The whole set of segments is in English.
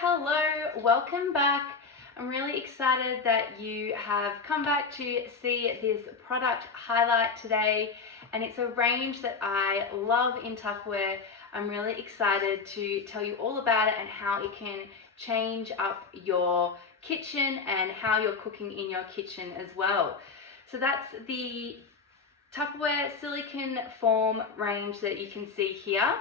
Hello, welcome back. I'm really excited that you have come back to see this product highlight today, and it's a range that I love in Tupperware. I'm really excited to tell you all about it and how it can change up your kitchen and how you're cooking in your kitchen as well. So that's the Tupperware Silicone Form range that you can see here.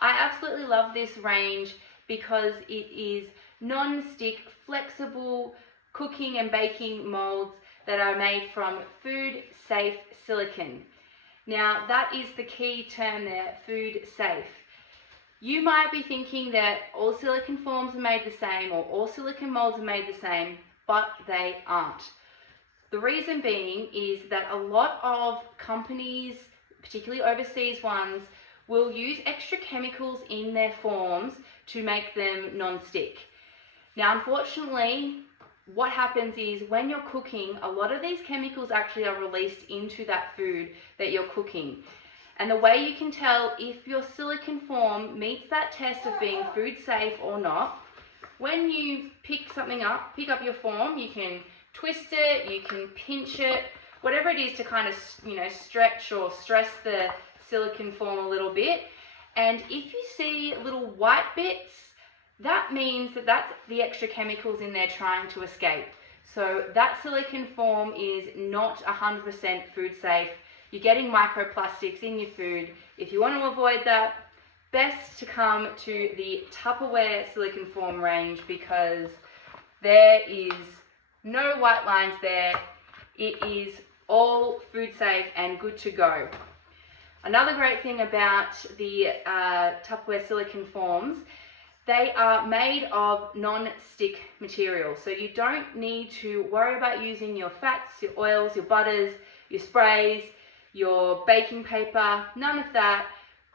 I absolutely love this range because it is non-stick, flexible cooking and baking molds that are made from food-safe silicone. Now that is the key term there, food-safe. You might be thinking that all silicone forms are made the same or all silicone molds are made the same, but they aren't. The reason being is that a lot of companies, particularly overseas ones, will use extra chemicals in their forms to make them non-stick. Now, unfortunately, what happens is when you're cooking, a lot of these chemicals actually are released into that food that you're cooking. And the way you can tell if your silicone form meets that test of being food safe or not, when you pick up your form, you can twist it, you can pinch it, whatever it is to kind of, stretch or stress the silicone form a little bit. And if you see little white bits, that means that that's the extra chemicals in there trying to escape. So that silicone form is not 100% food safe. You're getting microplastics in your food. If you want to avoid that, best to come to the Tupperware Silicone Form range because there is no white lines there. It is all food safe and good to go. Another great thing about the Tupperware silicone forms, they are made of non-stick material. So you don't need to worry about using your fats, your oils, your butters, your sprays, your baking paper, none of that.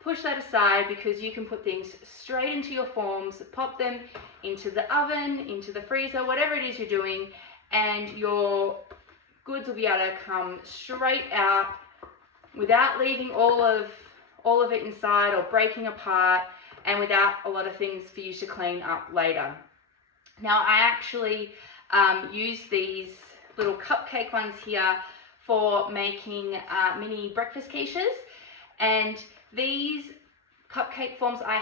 Push that aside because you can put things straight into your forms, pop them into the oven, into the freezer, whatever it is you're doing, and your goods will be able to come straight out without leaving all of it inside or breaking apart, and without a lot of things for you to clean up later. Now I actually use these little cupcake ones here for making mini breakfast quiches, and these cupcake forms I've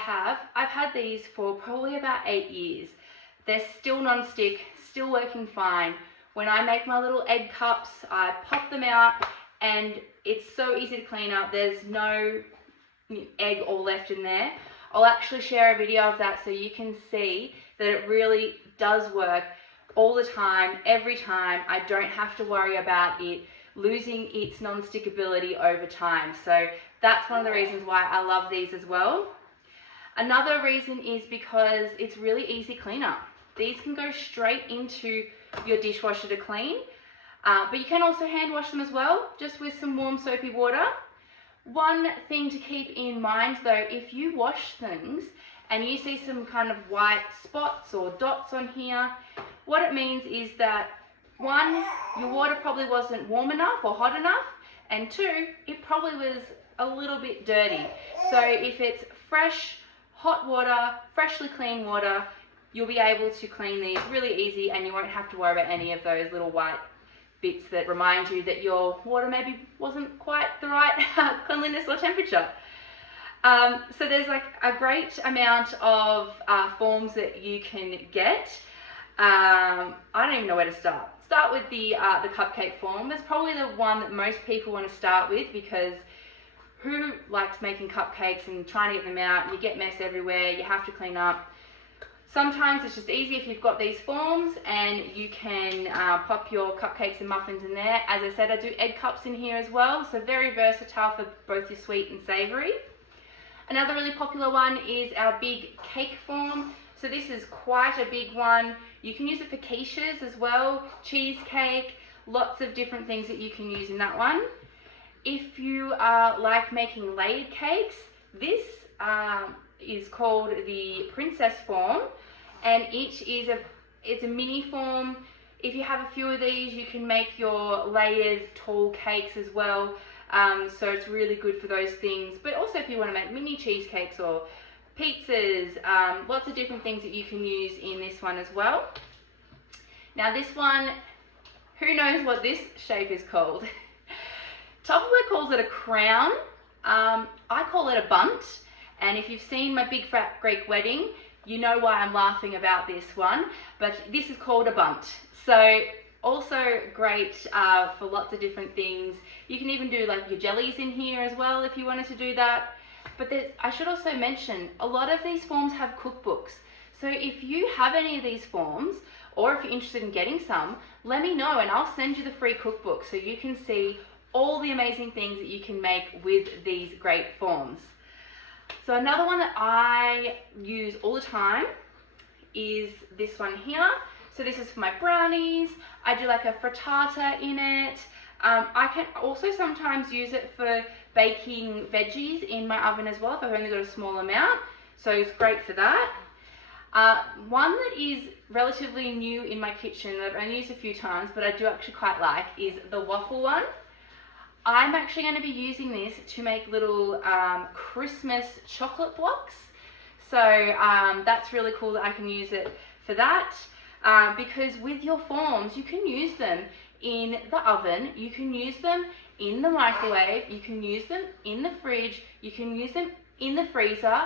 had these for probably about 8 years. They're still non-stick, still working fine. When I make my little egg cups, I pop them out and it's so easy to clean up. There's no egg all left in there. I'll actually share a video of that so you can see that it really does work all the time, every time. I don't have to worry about it losing its non-stick ability over time. So that's one of the reasons why I love these as well. Another reason is because it's really easy cleanup. These can go straight into your dishwasher to clean. But you can also hand wash them as well, just with some warm soapy water. One thing to keep in mind though, if you wash things and you see some kind of white spots or dots on here, what it means is that one, your water probably wasn't warm enough or hot enough, and two, it probably was a little bit dirty. So if it's fresh, hot water, freshly clean water, you'll be able to clean these really easy and you won't have to worry about any of those little white bits that remind you that your water maybe wasn't quite the right cleanliness or temperature. So there's like a great amount of forms that you can get. I don't even know where to start. Start with the cupcake form. That's probably the one that most people want to start with because who likes making cupcakes and trying to get them out? You get mess everywhere, you have to clean up. Sometimes it's just easy if you've got these forms and you can pop your cupcakes and muffins in there. As I said, I do egg cups in here as well, so very versatile for both your sweet and savoury. Another really popular one is our big cake form. So this is quite a big one. You can use it for quiches as well, cheesecake, lots of different things that you can use in that one. If you like making layered cakes, this is called the princess form, and it's a mini form. If you have a few of these, you can make your layered tall cakes as well, so it's really good for those things. But also if you want to make mini cheesecakes or pizzas, lots of different things that you can use in this one as well. Now this one, who knows what this shape is called? Tupperware calls it a crown. I call it a bunt. And if you've seen my big fat Greek wedding, you know why I'm laughing about this one. But this is called a bunt. So also great for lots of different things. You can even do like your jellies in here as well if you wanted to do that. But I should also mention, a lot of these forms have cookbooks. So if you have any of these forms, or if you're interested in getting some, let me know and I'll send you the free cookbook so you can see all the amazing things that you can make with these great forms. So another one that I use all the time is this one here. So this is for my brownies. I do like a frittata in it. I can also sometimes use it for baking veggies in my oven as well if I've only got a small amount. So it's great for that. One that is relatively new in my kitchen that I've only used a few times, but I do actually quite like, is the waffle one. I'm actually going to be using this to make little Christmas chocolate blocks. So that's really cool that I can use it for that. Because with your forms, you can use them in the oven, you can use them in the microwave, you can use them in the fridge, you can use them in the freezer.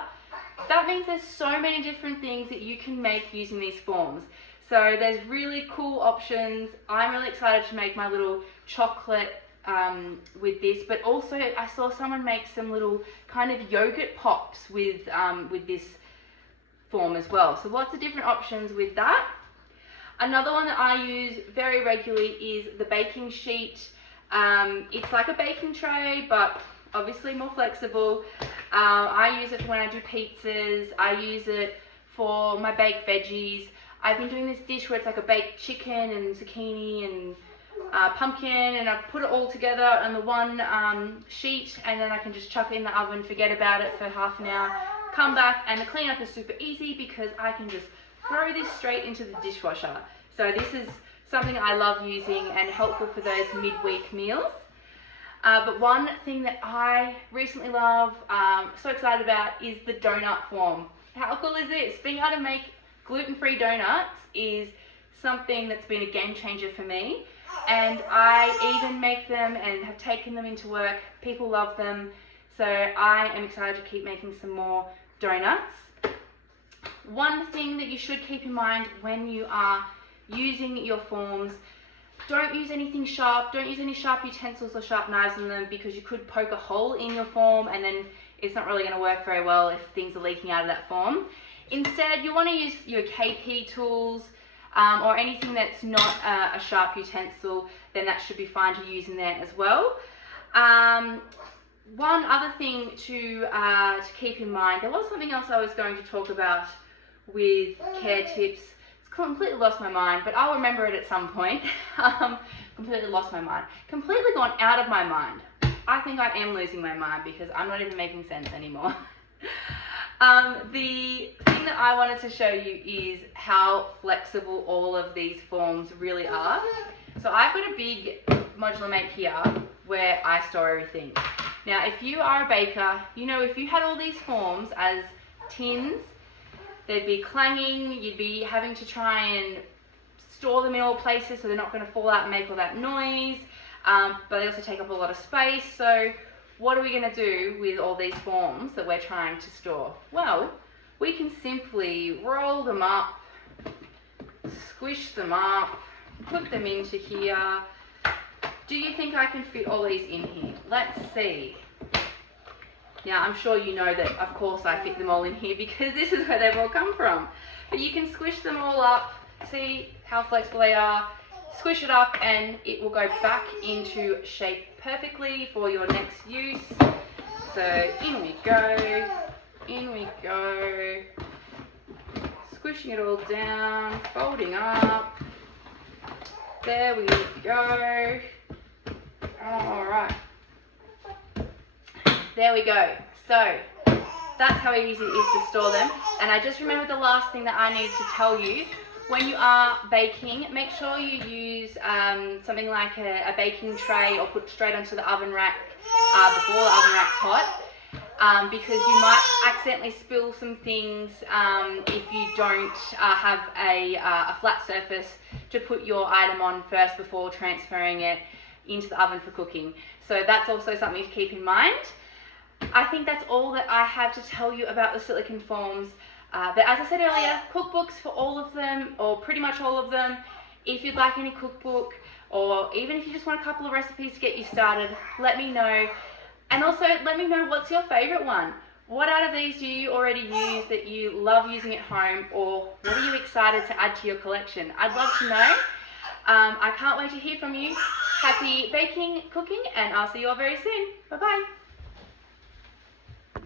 That means there's so many different things that you can make using these forms. So there's really cool options. I'm really excited to make my little chocolate with this, but also I saw someone make some little kind of yogurt pops with this form as well. So lots of different options with that. Another one that I use very regularly is the baking sheet. It's like a baking tray, but obviously more flexible. I use it for when I do pizzas. I use it for my baked veggies. I've been doing this dish where it's like a baked chicken and zucchini and pumpkin, and I put it all together on the one sheet, and then I can just chuck it in the oven, forget about it for half an hour, come back, and the cleanup is super easy because I can just throw this straight into the dishwasher. So this is something I love using and helpful for those midweek meals. But one thing that I recently love, so excited about, is the donut form. How cool is this? Being able to make gluten-free donuts is something that's been a game changer for me. And I even make them and have taken them into work. People love them. So I am excited to keep making some more donuts. One thing that you should keep in mind when you are using your forms, don't use anything sharp. Don't use any sharp utensils or sharp knives in them because you could poke a hole in your form and then it's not really going to work very well if things are leaking out of that form. Instead, you want to use your KP tools or anything that's not a sharp utensil, then that should be fine to use in there as well. One other thing to keep in mind, there was something else I was going to talk about with care tips. It's completely lost my mind, but I'll remember it at some point. Completely lost my mind. Completely gone out of my mind. I think I am losing my mind because I'm not even making sense anymore. The thing that I wanted to show you is how flexible all of these forms really are. So I've got a big modular mate here where I store everything. Now, if you are a baker, you know if you had all these forms as tins, they'd be clanging, you'd be having to try and store them in all places so they're not going to fall out and make all that noise, but they also take up a lot of space. So what are we going to do with all these forms that we're trying to store? Well, we can simply roll them up, squish them up, put them into here. Do you think I can fit all these in here? Let's see. Now, I'm sure you know that, of course, I fit them all in here because this is where they've all come from. But you can squish them all up, see how flexible they are, squish it up, and it will go back into shape perfectly for your next use. So in we go, in we go, squishing it all down, folding up. There we go. All right. There we go. So that's how easy it is to store them. And I just remembered the last thing that I need to tell you. When you are baking, make sure you use something like a baking tray or put straight onto the oven rack before the oven rack's hot. because you might accidentally spill some things if you don't have a flat surface to put your item on first before transferring it into the oven for cooking. So that's also something to keep in mind. I think that's all that I have to tell you about the silicone forms. But as I said earlier, cookbooks for all of them, or pretty much all of them. If you'd like any cookbook, or even if you just want a couple of recipes to get you started, let me know. And also let me know what's your favorite one. What out of these do you already use that you love using at home, or what are you excited to add to your collection? I'd love to know. I can't wait to hear from you. Happy baking, cooking, and I'll see you all very soon. Bye-bye.